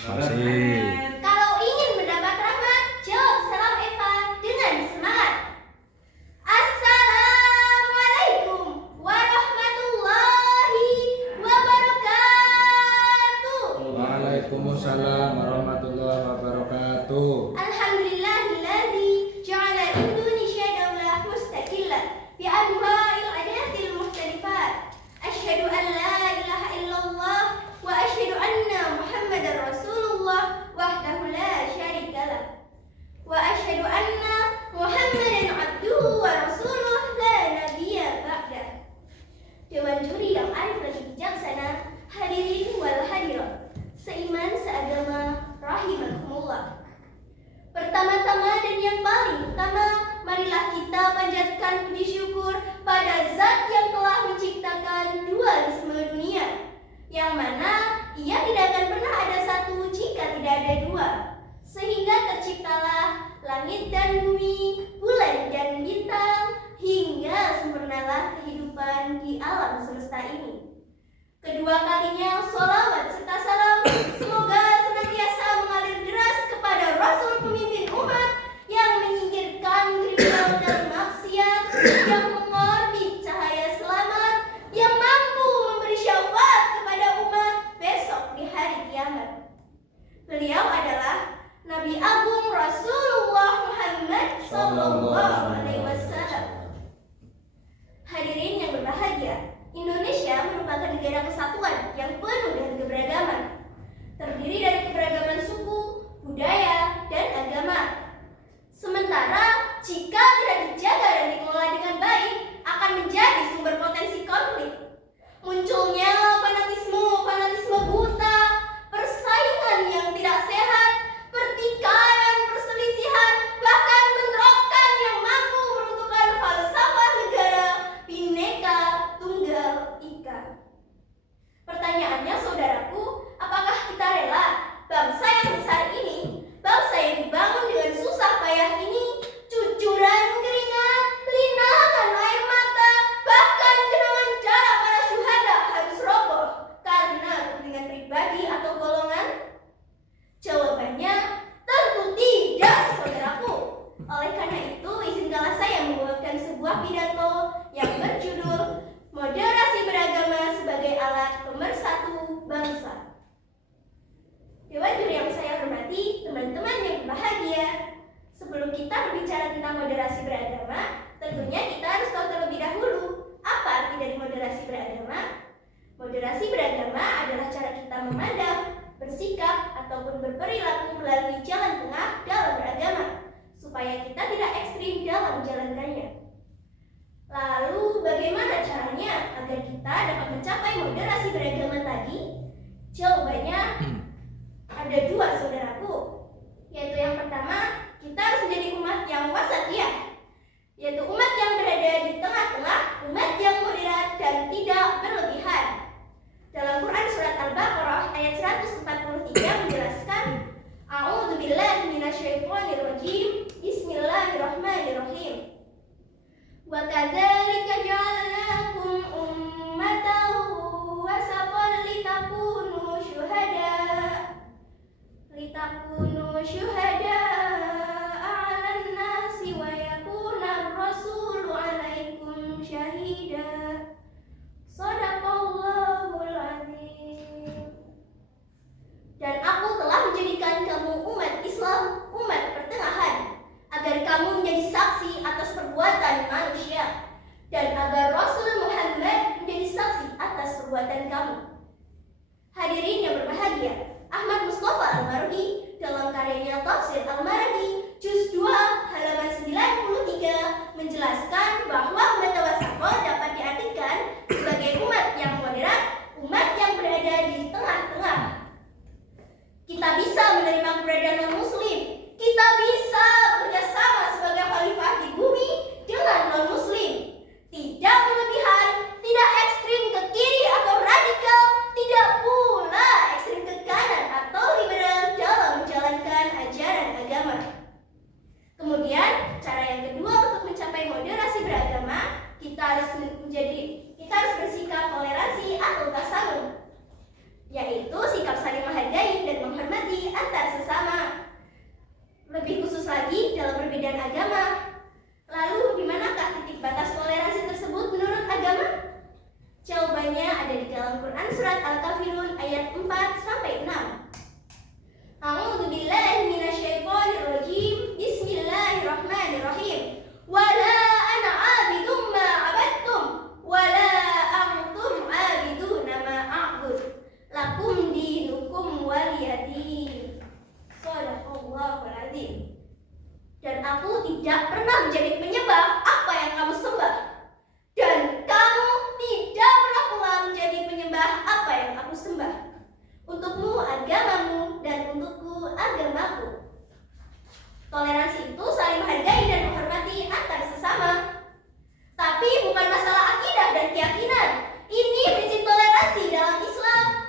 Masih. Kalau ingin mendapat rahmat, jawab salam Eva dengan semangat. Assalamualaikum warahmatullahi wabarakatuh. Waalaikumsalam warahmatullahi wabarakatuh. Alhamdulillahilladzi ja'ala Indonesia daulah mustaqillah bi anwa'il adatil mukhtalifat. Asyhadu an la ilaha illallah wa asyhadu anna Muhammadar Rasulullah wahdahu la syarikalah. Wa asyhadu anna Muhammadan abduhu wa rasuluh la nabiyya ba'dah. Dewan juri yang arif lagi bijaksana, hadirin wal hadirat, seiman seagama rahimakumullah. Pertama-tama dan yang paling utama, marilah kita panjatkan puji syukur pada Zat yang telah menciptakan dualisme dunia, yang mana ia tidak akan pernah ada satu jika tidak ada dua, sehingga terciptalah langit dan bumi, bulan dan bintang, hingga sempurnalah kehidupan di alam semesta ini. Kedua kalinya, sholawat serta salam semoga senantiasa mengalir deras kepada Rasul pemimpin umat yang menyingkirkan kriminal dan maksiat, yang mengorbit cahaya selamat, yang mampu memberi syafaat kepada umat besok di hari kiamat. Beliau adalah Nabi Agung Rasulullah Muhammad Sallallahu Alaihi Wasallam. Hadirin yang berbahagia, Indonesia merupakan negara kesatuan yang penuh dengan keberagaman, terdiri dari keberagaman suku, budaya, dan agama. Sementara, jika tidak dijaga dan dikelola dengan baik, akan menjadi sumber potensi konflik. Munculnya fanatisme buta, persaingan yang tidak sehat, pertikaian, perselisihan, bahkan bentrokan yang mampu meruntuhkan falsafah negara Bhinneka Tunggal Ika. Pertanyaannya, saudaraku, apakah kita rela bangsa yang besar ini, bangsa yang dibangun dengan susah payah ini, cucuran keringat, linangan air mata, bahkan genangan darah para syuhada harus roboh karena kepentingan pribadi atau golongan? Jawabannya tentu tidak, saudaraku. Oleh karena itu, izinkanlah saya membawakan sebuah pidato yang berjudul Moderasi Beragama sebagai Alat Pemersatu Bangsa. Dewan juri yang saya hormati, teman-teman yang berbahagia, sebelum kita berbicara tentang moderasi beragama, tentunya kita harus tahu terlebih dahulu apa arti dari moderasi beragama. Moderasi beragama adalah cara kita memandang, bersikap, ataupun berperilaku melalui jalan tengah dalam beragama, supaya kita tidak ekstrim dalam menjalankannya. Lalu bagaimana caranya agar kita dapat mencapai moderasi beragama tadi? Jawabannya ada dua, saudaraku, yaitu yang pertama, kita harus menjadi umat yang wasatiyah, yaitu umat yang berada di tengah-tengah, umat yang moderat dan tidak berlebihan. Dalam Quran surat Al-Baqarah ayat 143 menjelaskan, A'udzubillahi minasyaitonirrajim, Bismillahirrahmanirrahim. Wa kadzalika ja'alnakum ummatan wasatan litakunu syuhada 'alan nasi wa yakuna ar-rasulu 'alaikum syahida. Shadaqallahul azim. Dan aku telah menjadikan kamu umat Islam, umat pertengahan, agar kamu menjadi saksi atas perbuatan manusia, dan agar Rasul Muhammad menjadi saksi atas perbuatan kamu. Hadirin yang berbahagia, Ahmad Mustafa Al-Mardi dalam karyanya Tafsir Al-Mardi Juz 2 halaman 93 menjelaskan bahwa umat wasatiyah dapat diartikan sebagai umat yang moderat, umat yang berada di tengah-tengah. Kita bisa menerima keberadaan non-muslim, kita bisa bekerjasama sebagai khalifah di bumi dengan non-muslim, tidak berlebihan, tidak ekstrim ke kiri atau radikal, tidak pula ekstrim ke kanan atau liberal dalam menjalankan ajaran agama. Kemudian, cara yang kedua untuk mencapai moderasi beragama, kita harus menjadi Quran surat Al-Kafirun ayat 4 sampai 6. A'udzubillahi minasyaitonirrajim. Bismillahirrahmanirrahim. Wala ana 'abidum ma 'abadtum wala antum 'abiduna ma a'bud. Lakum dinukum waliyadin. Shadaqallahul azim. Dan aku tidak pernah menjadi penyembah apa yang kamu sembah, dan kamu tidak pernah pula menjadi penyembah apa yang aku sembah. Untukmu agamamu dan untukku agamaku. Toleransi itu saling menghargai dan menghormati antar sesama. Tapi bukan masalah akidah dan keyakinan. Ini prinsip toleransi dalam Islam